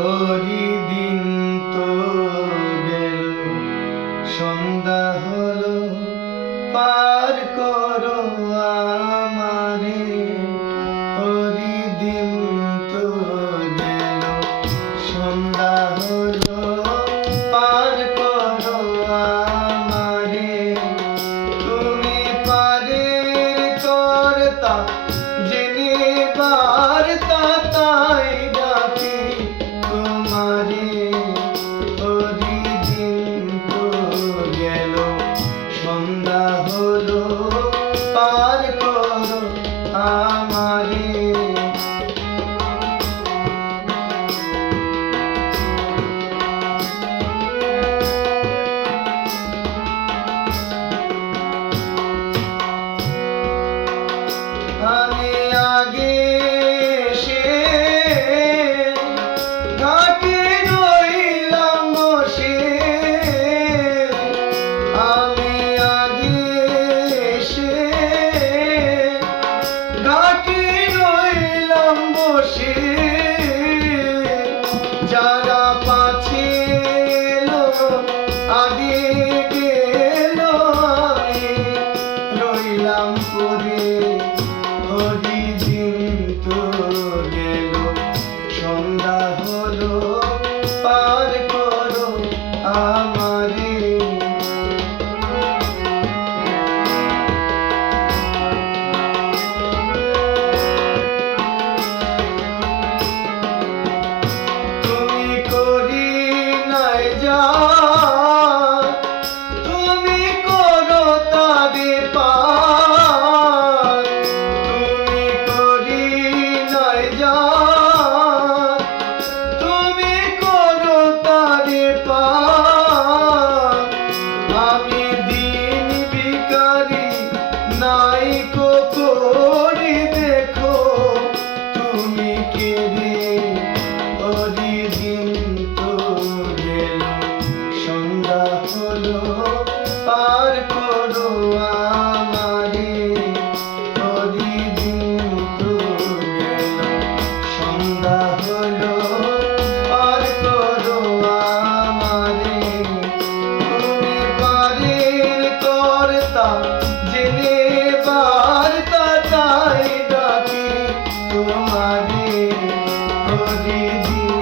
হরি দিন তো গেল, সন্ধ্যা হলো, পার করো আমারে। হরি দিন তো গেল, সন্ধ্যা হলো, পার করো আমারে। তুমি পারের কর্তা, জেনে বার্তা তাই ডাকি তোমারে। হরি দিন তো গেল, সন্ধ্যা হলো, পার করো আমারে। আমি আগে এসে ঘাটে রইলাম বসে। আমি আগে এসে ঘাটে রইলাম বসে। যারা পাছে এলো আগে গেল, আমি রইলাম পরে। হরি দিন তো গেল, সন্ধ্যা হলো, পার করো আমারে। তুমি করি নাই যা, তুমি করো তারে পার। তুমি করি নাই যা, তুমি করো তারে পার। আমি দিন ভিখারি, নাই কো করি দেখো তুমি কে রে। হরি দিন তো গেল, সন্ধ্যা হলো, পার করো আমারে। হরি দিন তো গেল, সন্ধ্যা হলো, পার করো আমারে। তুমি পারের কর্তা, জেনে বার্তা তাই ডাকি তোমারে। হরি দিন